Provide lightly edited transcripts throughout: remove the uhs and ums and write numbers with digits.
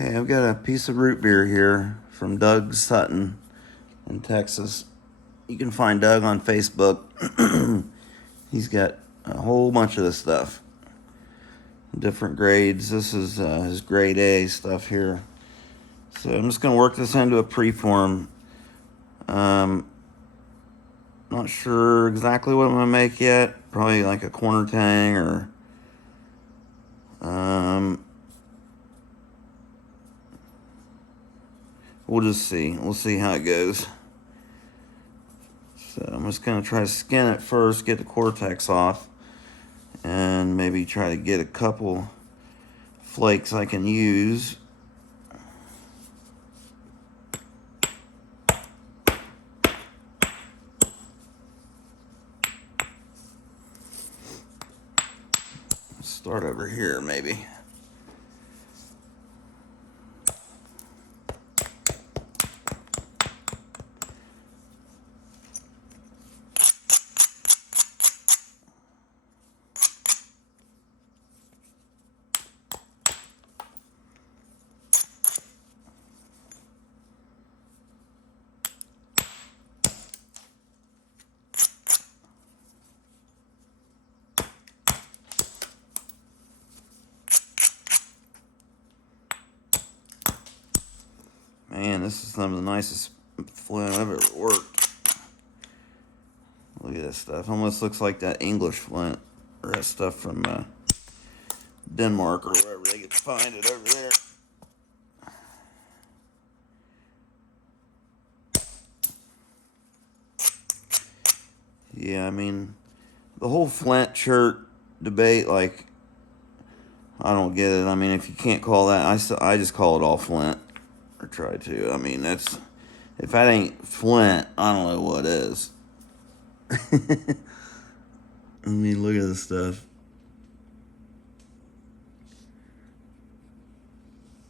Okay, I've got a piece of root beer here from Doug Sutton in Texas. You can find Doug on Facebook. He's got a whole bunch of this stuff, different grades. This is his grade A stuff here. So I'm just going to work this into a preform. Not sure exactly what I'm going to make yet. Probably like a corner tang or we'll just see. We'll see how it goes. So I'm just going to try to skin it first, get the cortex off, and maybe try to get a couple flakes I can use. Start over here maybe. Man, this is some of the nicest flint I've ever worked. Look at this stuff. Almost looks like that English flint, or that stuff from Denmark or wherever they can find it over there. Yeah, I mean, the whole flint chert debate, like, I don't get it. I mean, if you can't call that, I just call it all flint. Or try to. I mean, that's, if that ain't flint, I don't know what is. I mean, look at this stuff.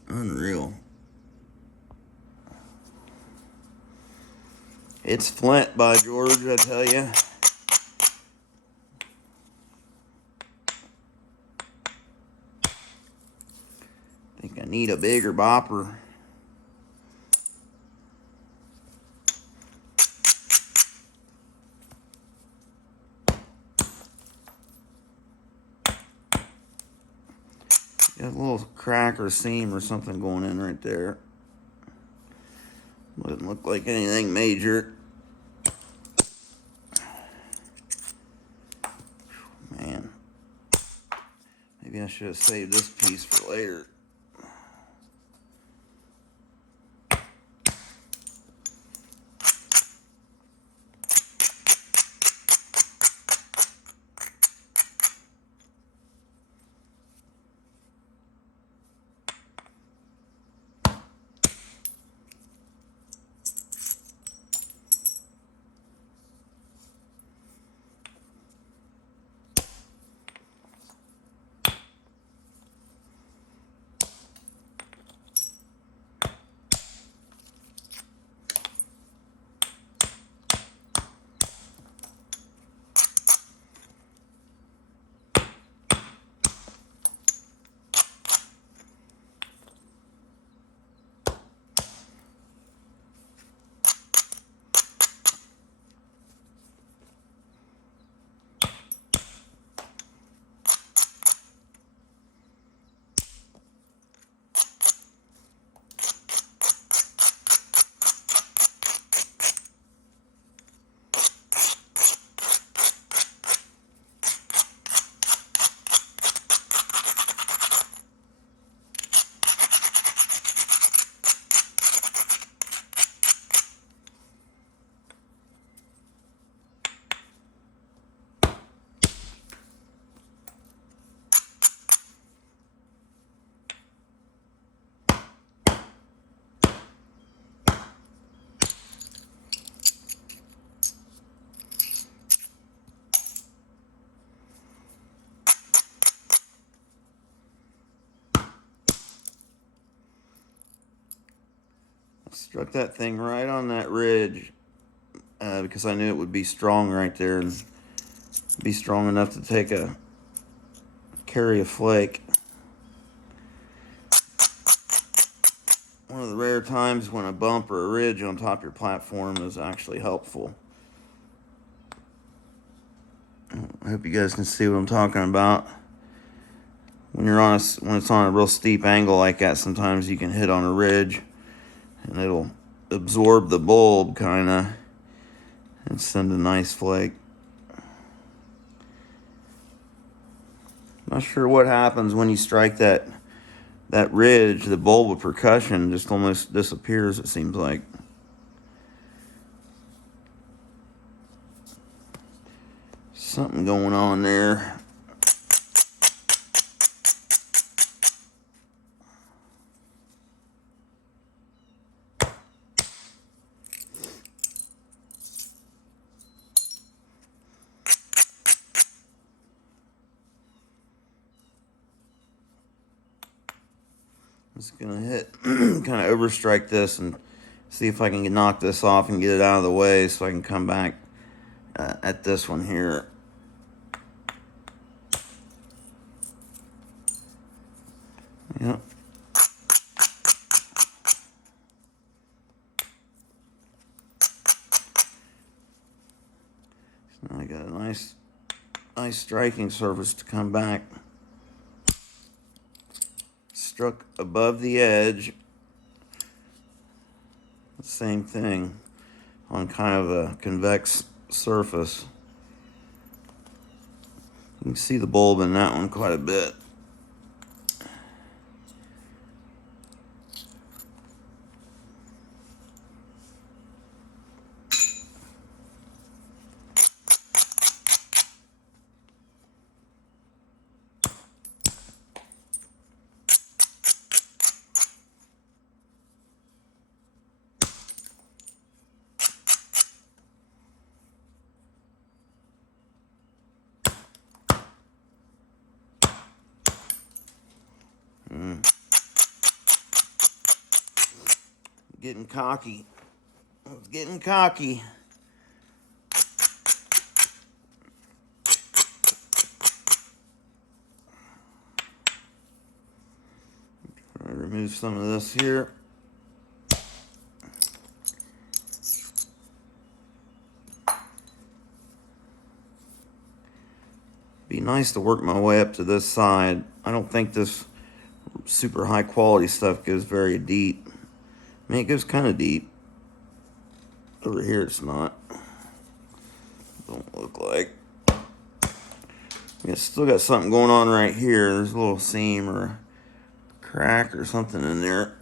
Unreal. It's flint, by George, I tell you. I think I need a bigger bopper. Got a little crack or seam or something going in right there. Doesn't look like anything major. Man, maybe I should have saved this piece for later. Struck that thing right on that ridge because I knew it would be strong right there and be strong enough to carry a flake. one of the rare times when a bump or a ridge on top of your platform is actually helpful. I hope you guys can see what I'm talking about. When it's on a real steep angle like that, sometimes you can hit on a ridge and it'll absorb the bulb kinda and send a nice flake. Not sure what happens when you strike that ridge. The bulb of percussion just almost disappears, it seems like. Something going on there. I'm just gonna hit, kind of overstrike this and see if I can knock this off and get it out of the way so I can come back at this one here. Yep. So now I got a nice striking surface to come back. Struck above the edge. Same thing on kind of a convex surface. You can see the bulb in that one quite a bit. Getting cocky. I was getting cocky. Remove some of this here. Be nice to work my way up to this side. I don't think this super high quality stuff goes very deep. I mean, it goes kind of deep. Over here it's not. Don't look like. It's still got something going on right here. There's a little seam or a crack or something in there.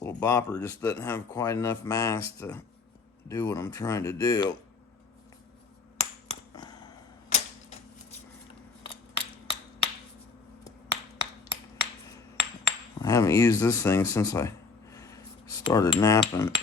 Little bopper just doesn't have quite enough mass to do what I'm trying to do. I haven't used this thing since I started napping.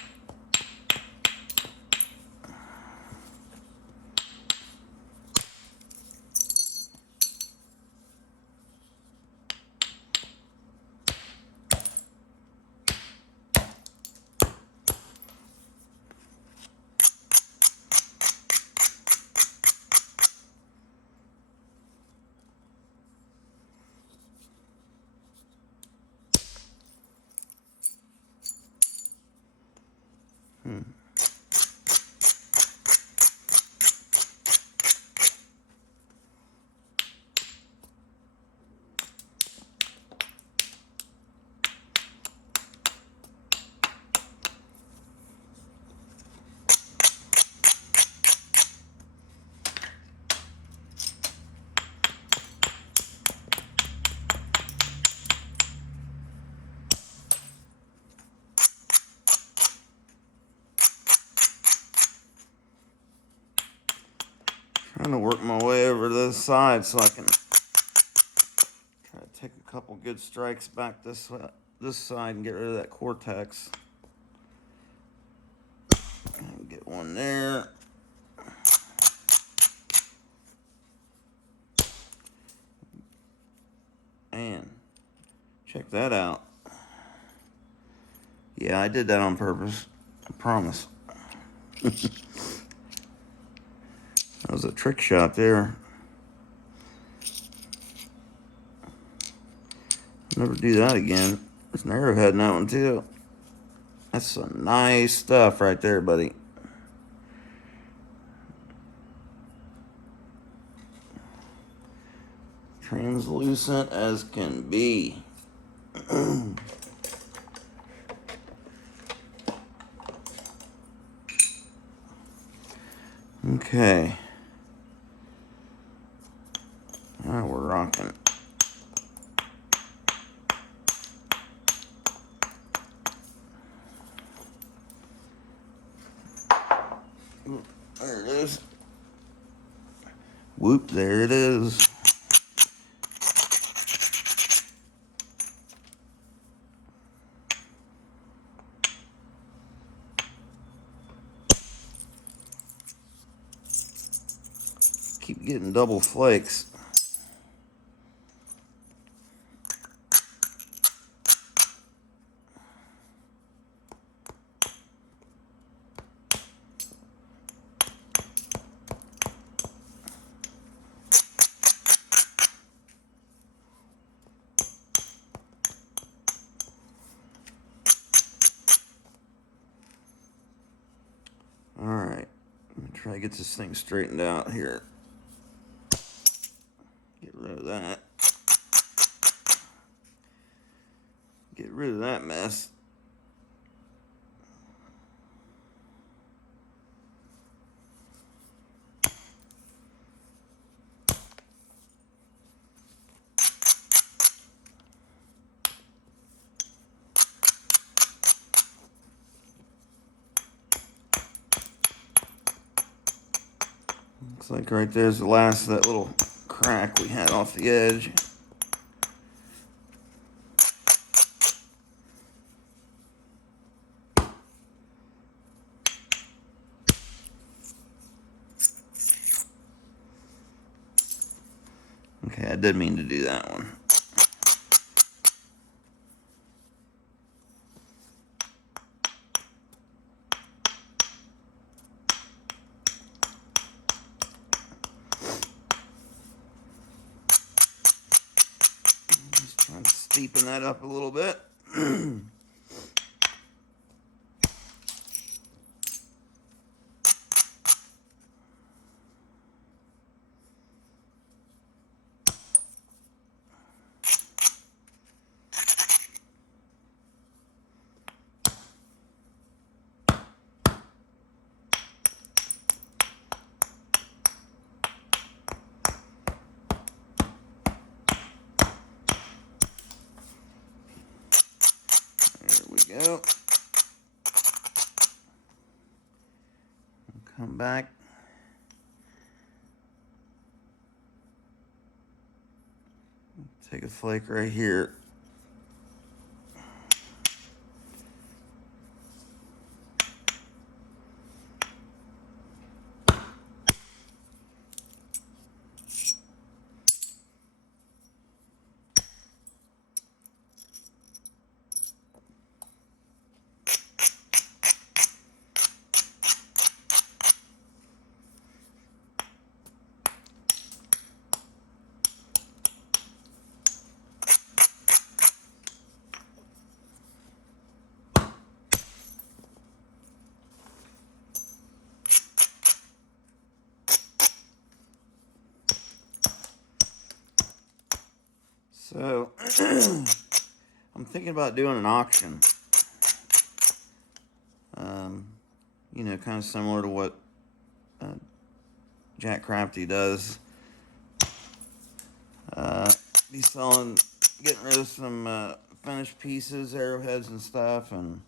Trying to work my way over to this side so I can try to take a couple good strikes back this side and get rid of that cortex. Get one there. And check that out. Yeah, I did that on purpose. I promise. That was a trick shot there. Never do that again. There's an arrowhead in that one too. That's some nice stuff right there, buddy. Translucent as can be. Okay. All right, we're rocking. There it is. Whoop, there it is. Keep getting double flakes. All right, I'm gonna try to get this thing straightened out here. Get rid of that. Get rid of that mess. Looks like right there's the last of that little crack we had off the edge. Okay, I did mean to do that one. Just trying to steepen that up a little bit. Go. Come back. Take a flake right here. So, I'm thinking about doing an auction. You know, kind of similar to what Jack Crafty does. Be selling, getting rid of some finished pieces, arrowheads and stuff, and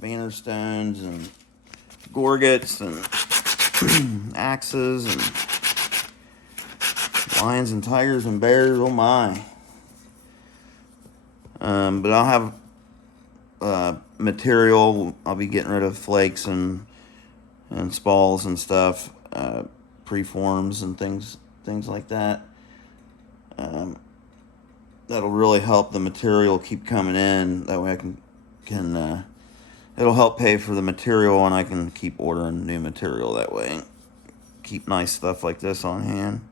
banner stones and gorgets and axes and lions and tigers and bears. Oh my! But I'll have material. I'll be getting rid of flakes and spalls and stuff, preforms and things like that. That'll really help the material keep coming in. That way I can it'll help pay for the material, and I can keep ordering new material that way. Keep nice stuff like this on hand,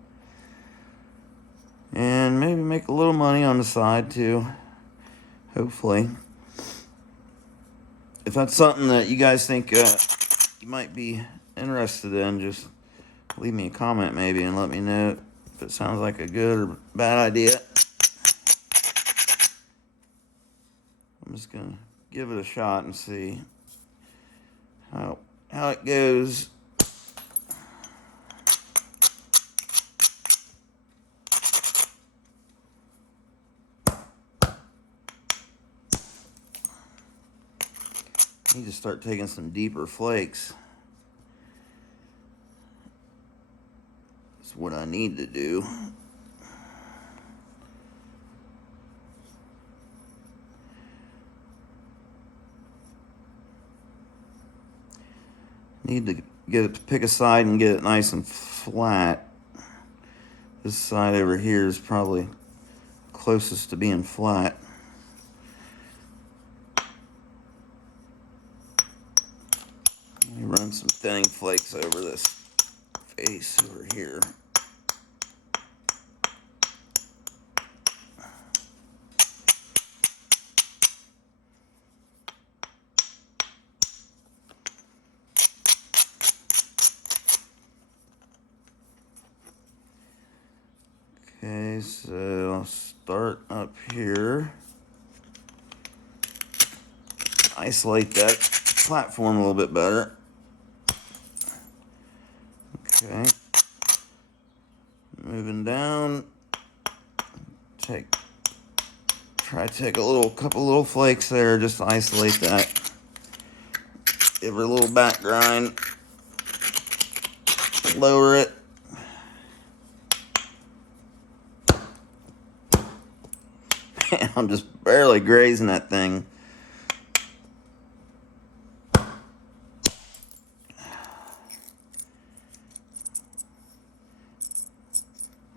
and maybe make a little money on the side too, hopefully. If that's something that you guys think you might be interested in, just leave me a comment maybe and let me know if it sounds like a good or bad idea. I'm just gonna give it a shot and see how it goes. I need to start taking some deeper flakes. That's what I need to do. Need to get it to pick a side and get it nice and flat. This side over here is probably closest to being flat. Let me run some thinning flakes over this face over here. Okay, so I'll start up here. Isolate that platform a little bit better. Okay. Moving down. Try to take a couple little flakes there, just to isolate that. Give her a little back grind. Lower it. I'm just barely grazing that thing.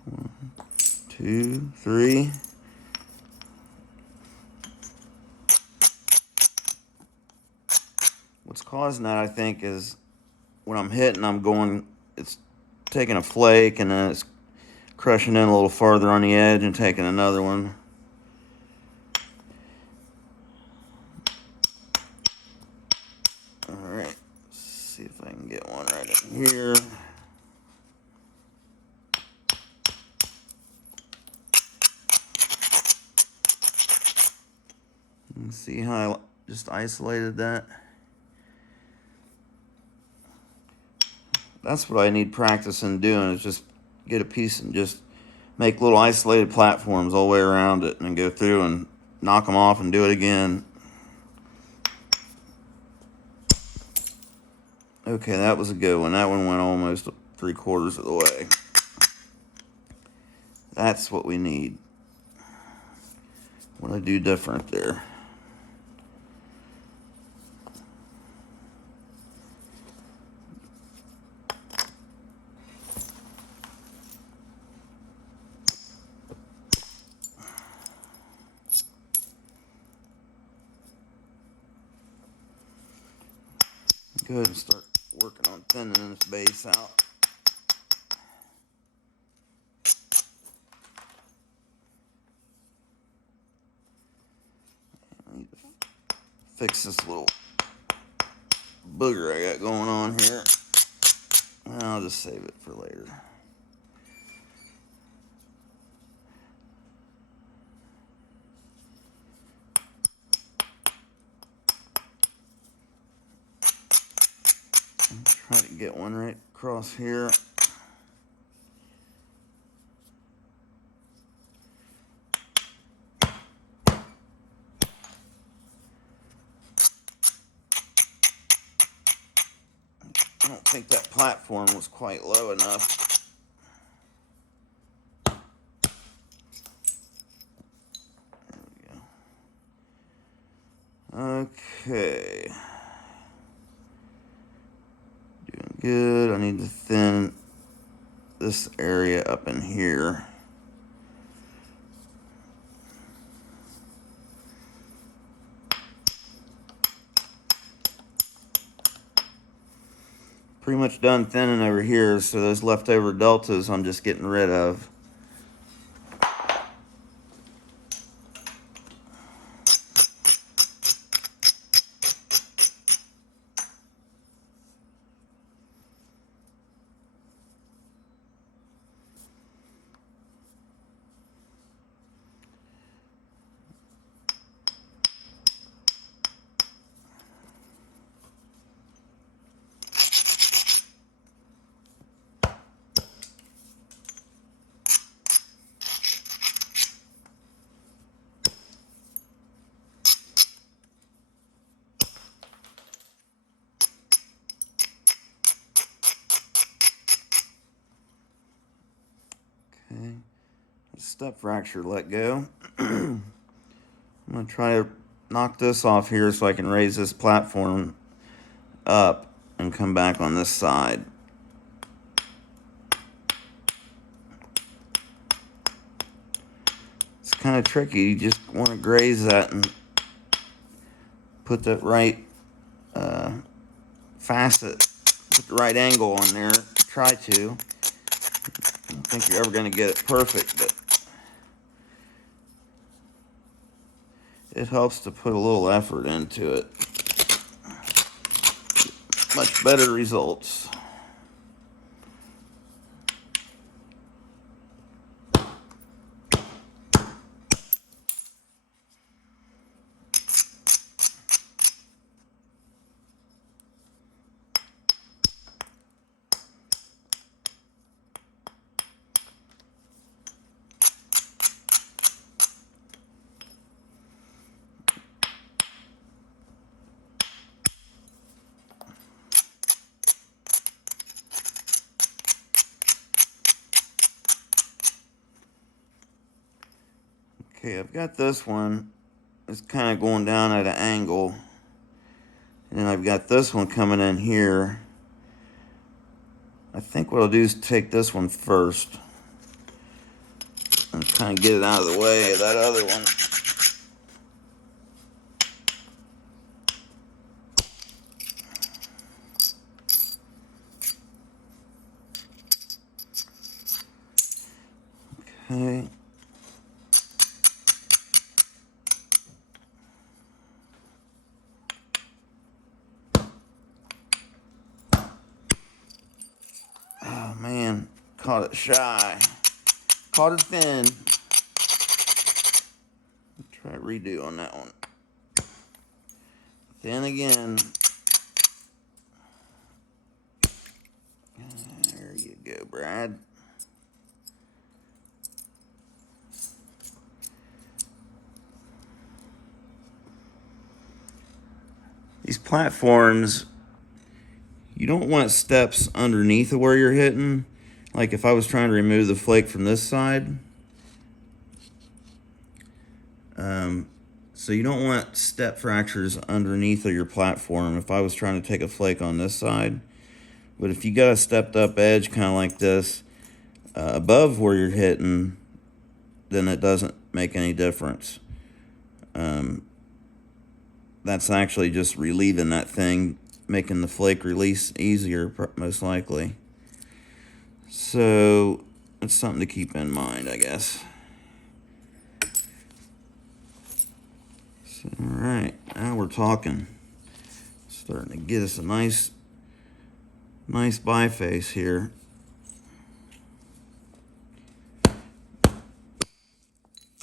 One, two, three. What's causing that, I think, is when I'm hitting, it's taking a flake and then it's crushing in a little farther on the edge and taking another one. Alright, let's see if I can get one right in here. And see how I just isolated that? That's what I need practice in doing, is just get a piece and just make little isolated platforms all the way around it and go through and knock them off and do it again. Okay, that was a good one. That one went almost 3/4 of the way. That's what we need. What do I do different there? Go ahead and start working on thinning this base out. I need to fix this little booger I got going on here. I'll just save it for later. Try to get one right across here. I don't think that platform was quite low enough. Okay. Doing good. I need to thin this area up in here. Pretty much done thinning over here, so those leftover deltas I'm just getting rid of. Okay, step fracture let go. I'm going to try to knock this off here so I can raise this platform up and come back on this side. It's kind of tricky. You just want to graze that and put that right facet, put the right angle on there. Try to. I don't think you're ever going to get it perfect, but it helps to put a little effort into it. Much better results. Okay, I've got this one. It's kind of going down at an angle. And then I've got this one coming in here. I think what I'll do is take this one first and kind of get it out of the way of that other one. Okay. Oh man, caught it shy. Caught it thin. Try redo on that one. Thin again. There you go, Brad. These platforms, you don't want steps underneath of where you're hitting. Like if I was trying to remove the flake from this side. So you don't want step fractures underneath of your platform if I was trying to take a flake on this side. But if you got a stepped up edge kind of like this above where you're hitting, then it doesn't make any difference. That's actually just relieving that thing, making the flake release easier, most likely. So it's something to keep in mind, I guess. So, all right, now we're talking. Starting to get us a nice biface here.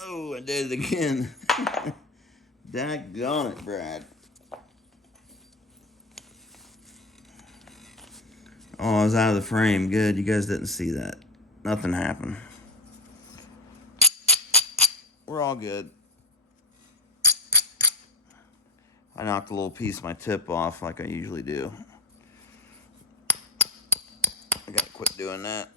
Oh, I did it again. Daggone it, Brad. Oh, I was out of the frame. Good, you guys didn't see that. Nothing happened. We're all good. I knocked a little piece of my tip off like I usually do. quit doing that.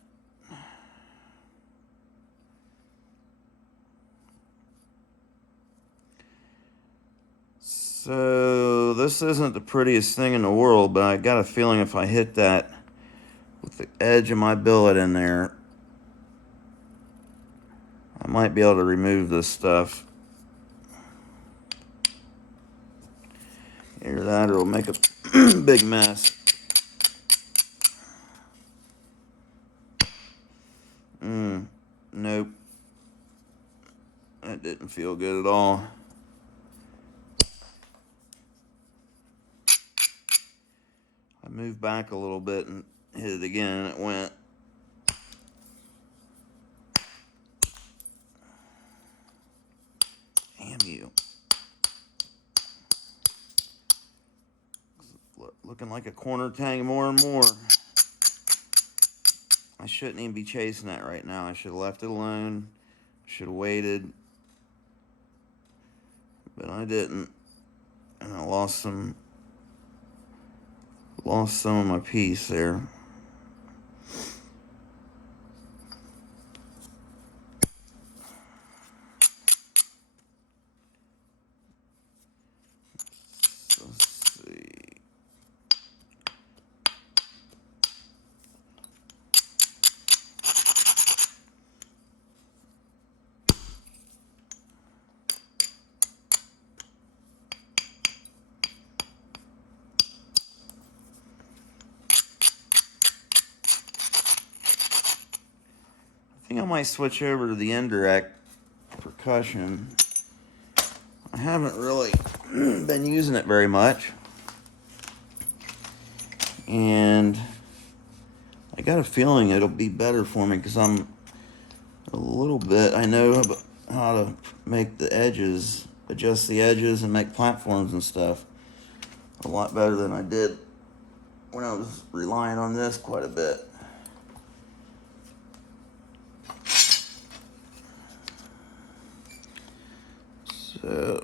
So this isn't the prettiest thing in the world, but I got a feeling if I hit that with the edge of my billet in there, I might be able to remove this stuff. Either that or it'll make a big mess. Nope. That didn't feel good at all. I moved back a little bit and hit it again and it went. Damn you. Looking like a corner tang more and more. I shouldn't even be chasing that right now. I should have left it alone. Should have waited. But I didn't. And I lost some of my piece there. Let's see. I think I might switch over to the Indirect percussion. I haven't really been using it very much. And I got a feeling it'll be better for me because I'm a little bit, I know how to make the edges, adjust the edges and make platforms and stuff a lot better than I did when I was relying on this quite a bit. So,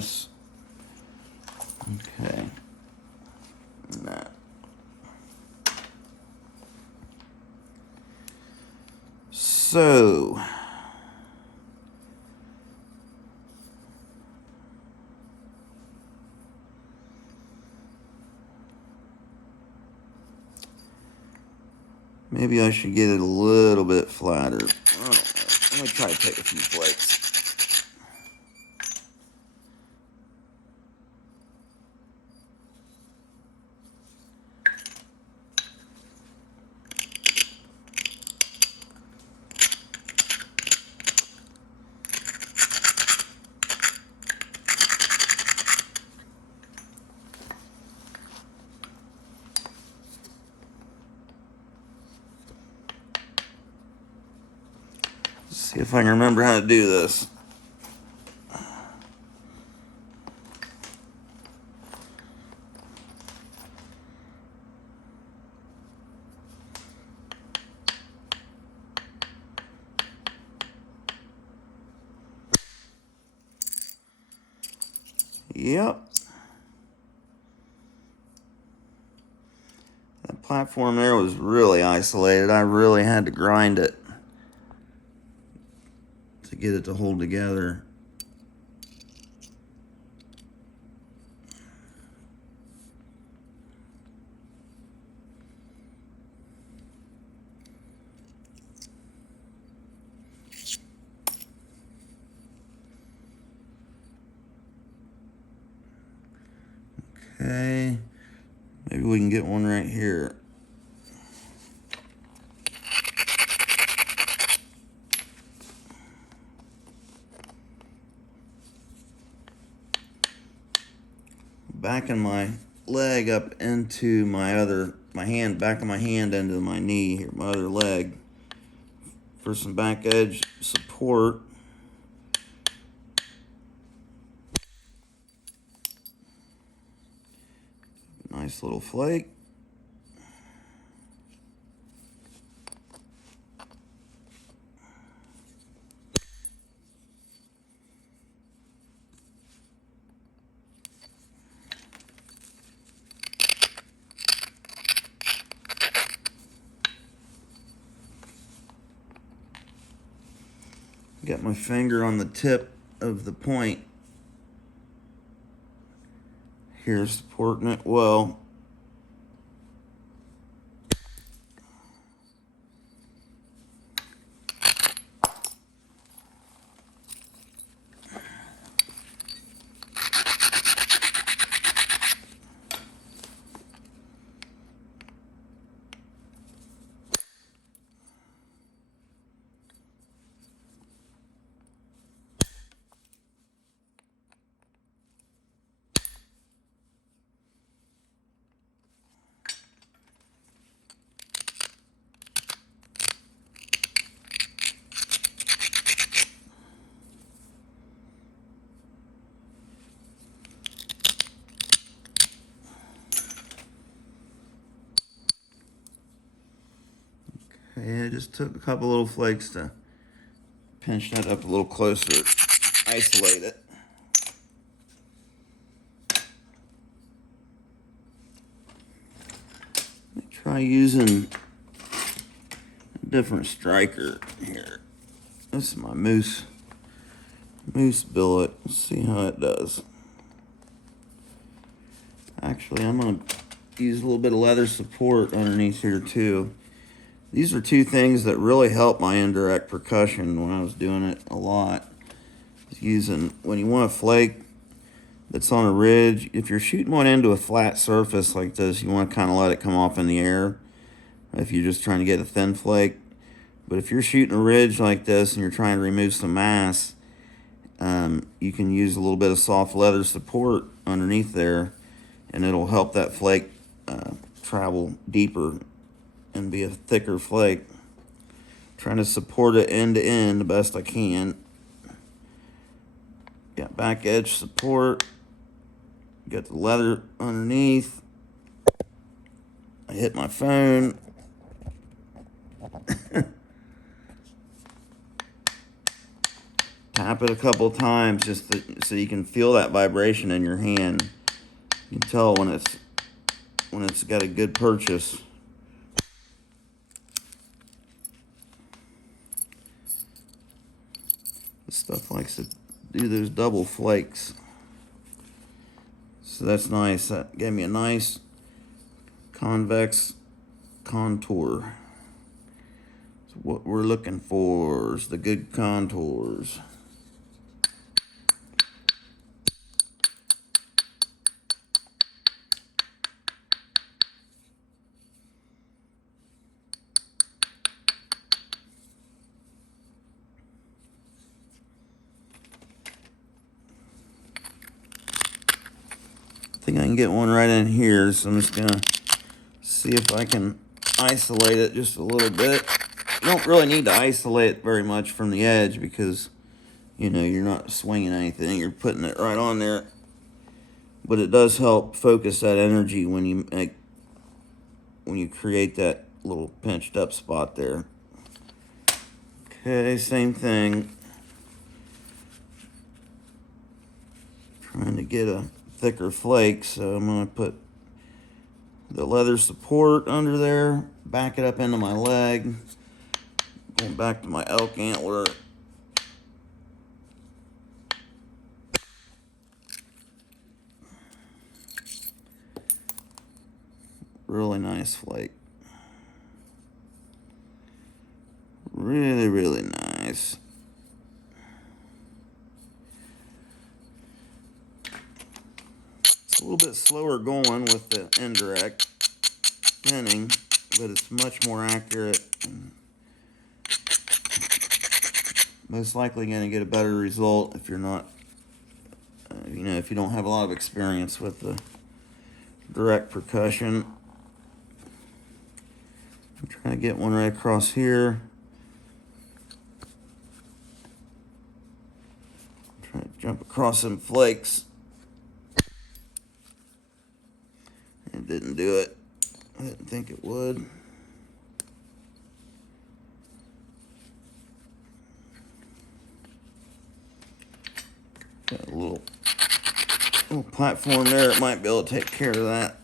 this. Okay. And that. So, maybe I should get it a little bit flatter. I don't know. Let me try to take a few flakes. See if I can remember how to do this. Yep. That platform there was really isolated. I really had to grind it to get it to hold together. Okay, maybe we can get one right here. Backing my leg up into my hand, back of my hand into my knee here, my other leg, for some back edge support. Nice little flake. Got my finger on the tip of the point here, supporting it well. Okay, I just took a couple little flakes to pinch that up a little closer, isolate it. Try using a different striker here. This is my moose billet. Let's see how it does. Actually, I'm going to use a little bit of leather support underneath here too. These are two things that really help my indirect percussion when I was doing it a lot. Using, when you want a flake that's on a ridge, if you're shooting one into a flat surface like this, you want to kind of let it come off in the air if you're just trying to get a thin flake. But if you're shooting a ridge like this and you're trying to remove some mass, you can use a little bit of soft leather support underneath there, and it'll help that flake travel deeper and be a thicker flake. Trying to support it end to end the best I can. Got back edge support. Got the leather underneath. I hit my phone. Tap it a couple times just so you can feel that vibration in your hand. You can tell when it's got a good purchase. This stuff likes to do those double flakes. So that's nice. That gave me a nice convex contour. So what we're looking for is the good contours. I think I can get one right in here, so I'm just gonna see if I can isolate it just a little bit. You don't really need to isolate it very much from the edge because, you know, you're not swinging anything, you're putting it right on there. But it does help focus that energy when you create that little pinched up spot there. Okay, same thing. Trying to get a thicker flake, so I'm going to put the leather support under there, back it up into my leg, going back to my elk antler. Really nice flake. Really, really nice. It's a little bit slower going with the indirect spinning, but it's much more accurate. Most likely going to get a better result if you're not, if you don't have a lot of experience with the direct percussion. I'm trying to get one right across here. Trying to jump across some flakes. And didn't do it. I didn't think it would. Got a little platform there. It might be able to take care of that.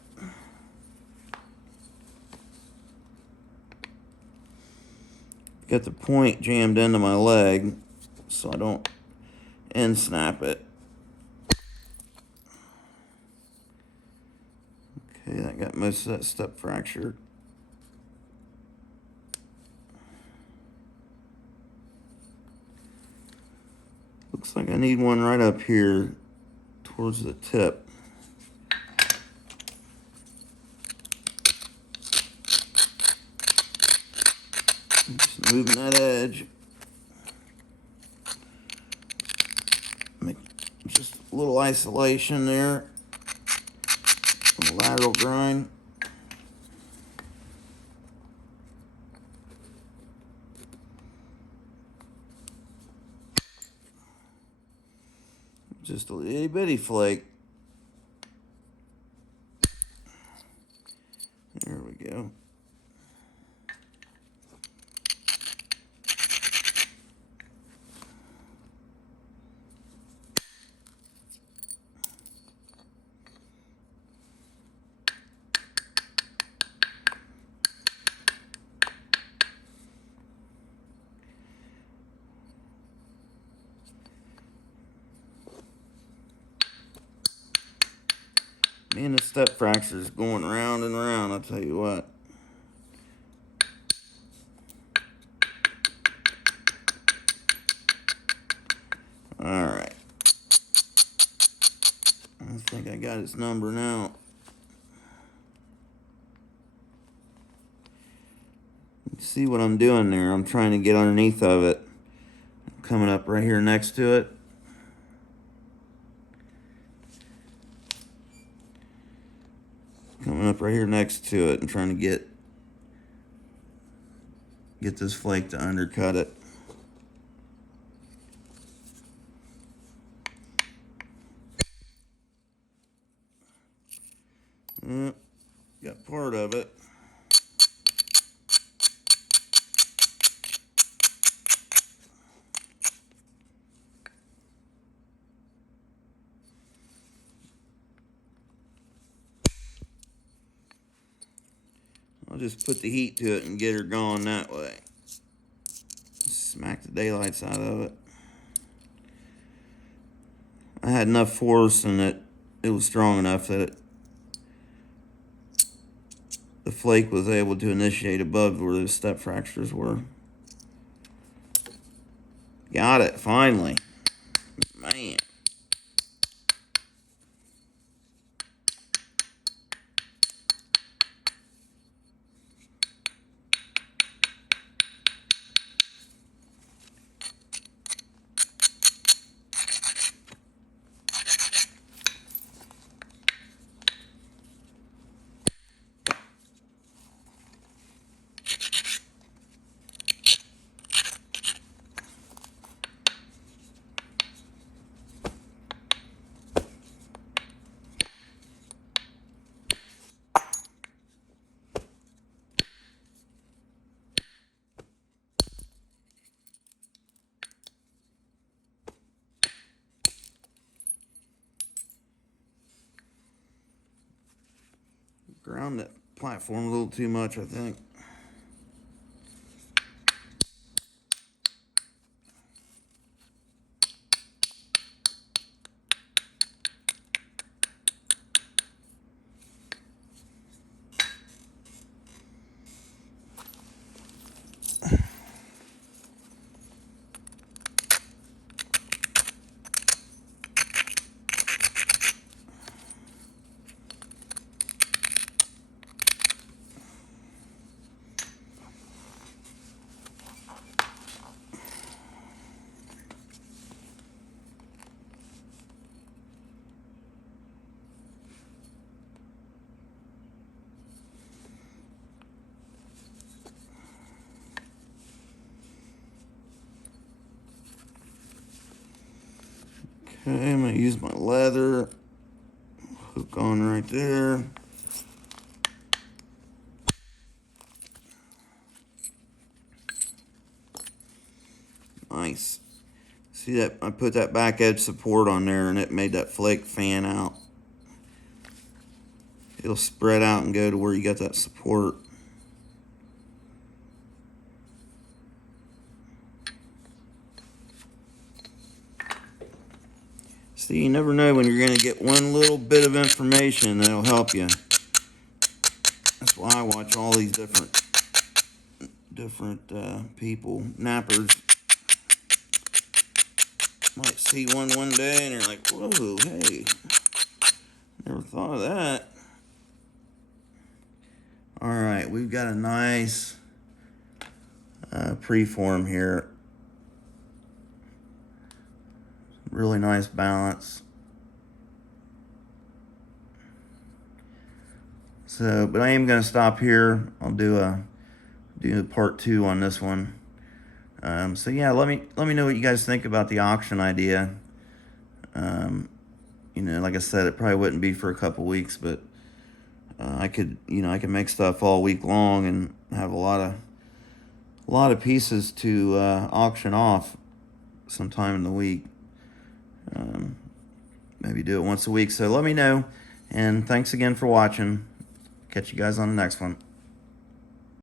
Got the point jammed into my leg so I don't end snap it. Okay, that got most of that step fractured. Looks like I need one right up here towards the tip. Just moving that edge. Make just a little isolation there. A lateral grind. Just a itty bitty flake. There we go. Man, the step fracture is going round and round, I'll tell you what. Alright. I think I got its number now. See what I'm doing there? I'm trying to get underneath of it. I'm coming up right here next to it. Coming up right here next to it and trying to get this flake to undercut it. Got part of it. I'll just put the heat to it and get her going that way. Smack the daylights out of it. I had enough force and it was strong enough that the flake was able to initiate above where the step fractures were. Got it, finally. Man. Ground that platform a little too much, I think. Okay, I'm gonna use my leather. Hook on right there. nice. See that? I put that back edge support on there and it made that flake fan out. It'll spread out and go to where you got that support. See, you never know when you're going to get one little bit of information that'll help you. That's why I watch all these different people, nappers. Might see one day and you're like, whoa, hey, never thought of that. All right, we've got a nice preform here. Really nice balance. So, but I am going to stop here. I'll do part 2 on this one. So yeah, let me know what you guys think about the auction idea. You know, like I said, it probably wouldn't be for a couple weeks, but I could make stuff all week long and have a lot of pieces to auction off sometime in the week. Maybe do it once a week. So let me know, and thanks again for watching. Catch you guys on the next one.